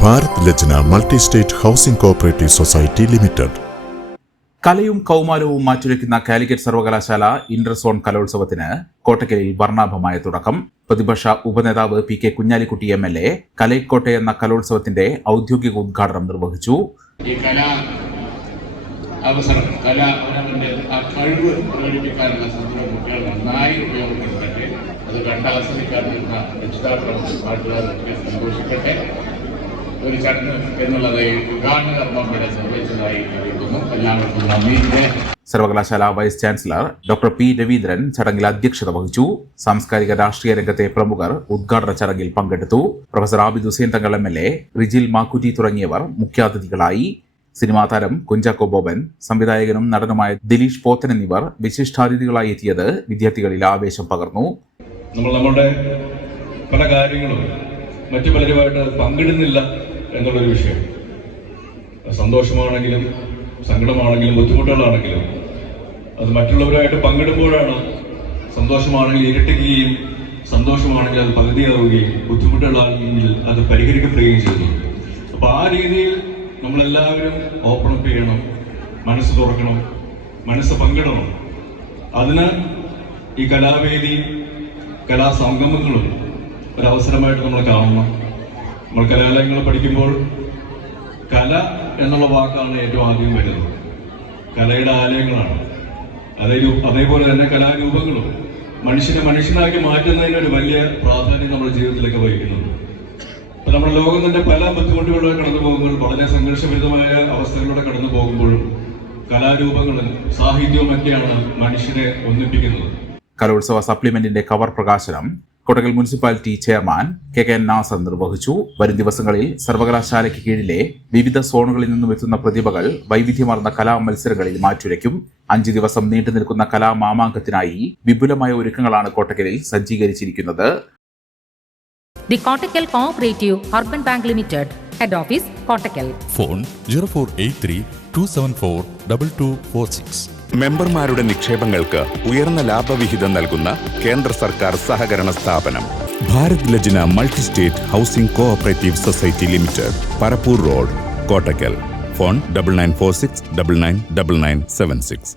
Bharat Lajna multi state housing cooperative society limited. കലയും കൗമാരവും മാറ്റുരയ്ക്കുന്ന കാലിക്കറ്റ് സർവകലാശാല ഇന്റർസോൺ കലോത്സവത്തിന് കോട്ടക്കലിൽ വർണ്ണാഭമായ തുടക്കം. പ്രതിപക്ഷ ഉപനേതാവ് PK കുഞ്ഞാലിക്കുട്ടി MLA കലൈക്കോട്ടെ എന്ന കലോത്സവത്തിന്റെ ഔദ്യോഗിക ഉദ്ഘാടനം നിർവഹിച്ചു. ഈ അവസരം അവനവന്റെ ആ കഴിവ് പ്രകടിപ്പിക്കാനുള്ള സന്ദർഭം കുട്ടികൾ നന്നായി ഉപയോഗപ്പെടുത്തട്ടെ. അത് കണ്ട് ആസ്വദിക്കാനുള്ള രക്ഷിതാക്കളും നാട്ടുകാരൊക്കെ സന്തോഷിക്കട്ടെ. ഒരു ചടങ്ങ് എന്നുള്ളത് ഉദ്ഘാടന കർമ്മം ഇവിടെ നിർവഹിച്ചതായി അറിയിക്കുന്നു. എല്ലാവർക്കും നന്ദി. സർവകലാശാല vice chancellor doctor P. Raveendran ചടങ്ങിൽ അധ്യക്ഷത വഹിച്ചു. സാംസ്കാരിക രാഷ്ട്രീയ രംഗത്തെ പ്രമുഖർ ഉദ്ഘാടന ചടങ്ങിൽ പങ്കെടുത്തു. പ്രൊഫസർ ആബിദ് ഹുസൈൻ തങ്ങൾ MLA, റിജിൽ മാക്കുറ്റി തുടങ്ങിയവർ മുഖ്യാതിഥികളായി. സിനിമാ താരം കുഞ്ചാക്കോ ബോബൻ, സംവിധായകനും നടനുമായ ദിലീഷ് പോത്തൻ എന്നിവർ വിശിഷ്ടാതിഥികളായി എത്തിയത് വിദ്യാർത്ഥികളിൽ ആവേശം പകർന്നു. നമ്മുടെ പല കാര്യങ്ങളും മറ്റു പലരുമായിട്ട് പങ്കിടുന്നില്ല എന്നുള്ളൊരു വിഷയം. സന്തോഷമാണെങ്കിലും സങ്കടമാണെങ്കിലും ബുദ്ധിമുട്ടുകളാണെങ്കിലും അത് മറ്റുള്ളവരുമായിട്ട് പങ്കിടുമ്പോഴാണ് സന്തോഷമാണെങ്കിൽ ഇരട്ടിക്കുകയും സന്തോഷമാണെങ്കിൽ അത് പകുതിയാവുകയും ബുദ്ധിമുട്ടുകളാണെങ്കിൽ അത് പരിഹരിക്കപ്പെടുകയും ചെയ്യുന്നു. അപ്പൊ ആ രീതിയിൽ നമ്മളെല്ലാവരും ഓപ്പൺ അപ്പ് ചെയ്യണം, മനസ്സ് തുറക്കണം, മനസ്സ് പങ്കിടണം. അതിന് ഈ കലാവേദി കലാസംഗമങ്ങളും ഒരവസരമായിട്ട് നമ്മൾ കാണണം. നമ്മൾ കലാലയങ്ങൾ പഠിക്കുമ്പോൾ കല എന്നുള്ള വാക്കാണ് ഏറ്റവും ആദ്യം വരുന്നത്. കലയുടെ ആലയങ്ങളാണ്. അതേപോലെ തന്നെ കലാരൂപങ്ങളും മനുഷ്യനെ മനുഷ്യനാക്കി മാറ്റുന്നതിന് ഒരു വലിയ പ്രാധാന്യം നമ്മുടെ ജീവിതത്തിലേക്ക് വഹിക്കുന്നുണ്ട്. അപ്പൊ നമ്മുടെ ലോകം തന്നെ പല ബുദ്ധിമുട്ടുകളിലൂടെ കടന്നു പോകുമ്പോൾ, വളരെ സംഘർഷഭരിതമായ അവസ്ഥകളിലൂടെ കടന്നു പോകുമ്പോഴും കലാരൂപങ്ങളും സാഹിത്യവും ഒക്കെയാണ് മനുഷ്യനെ ഒന്നിപ്പിക്കുന്നത്. കലോത്സവ സപ്ലിമെന്റിന്റെ കവർ പ്രകാശനം Kottakkal municipality chairman KK Nasar നിർവഹിച്ചു. വരും ദിവസങ്ങളിൽ സർവകലാശാലയ്ക്ക് കീഴിലെ വിവിധ സോണുകളിൽ നിന്നും എത്തുന്ന പ്രതിഭകൾ വൈവിധ്യമാർന്ന കലാമത്സരങ്ങളിൽ മാറ്റുരയ്ക്കും. 5 ദിവസം നീണ്ടു നിൽക്കുന്ന കലാമാമാങ്കത്തിനായി വിപുലമായ ഒരുക്കങ്ങളാണ് കോട്ടക്കലിൽ സജ്ജീകരിച്ചിരിക്കുന്നത്. The Kottakkal Cooperative Urban Bank Limited, Head Office, Kottakkal. Phone 0483 274 2246. മെമ്പർമാരുടെ നിക്ഷേപങ്ങൾക്ക് ഉയർന്ന ലാഭവിഹിതം നൽകുന്ന കേന്ദ്ര സർക്കാർ സഹകരണ സ്ഥാപനം Bharat Lajna multi state housing cooperative society limited, Parappur road, Kottakkal. Phone 9946 999976.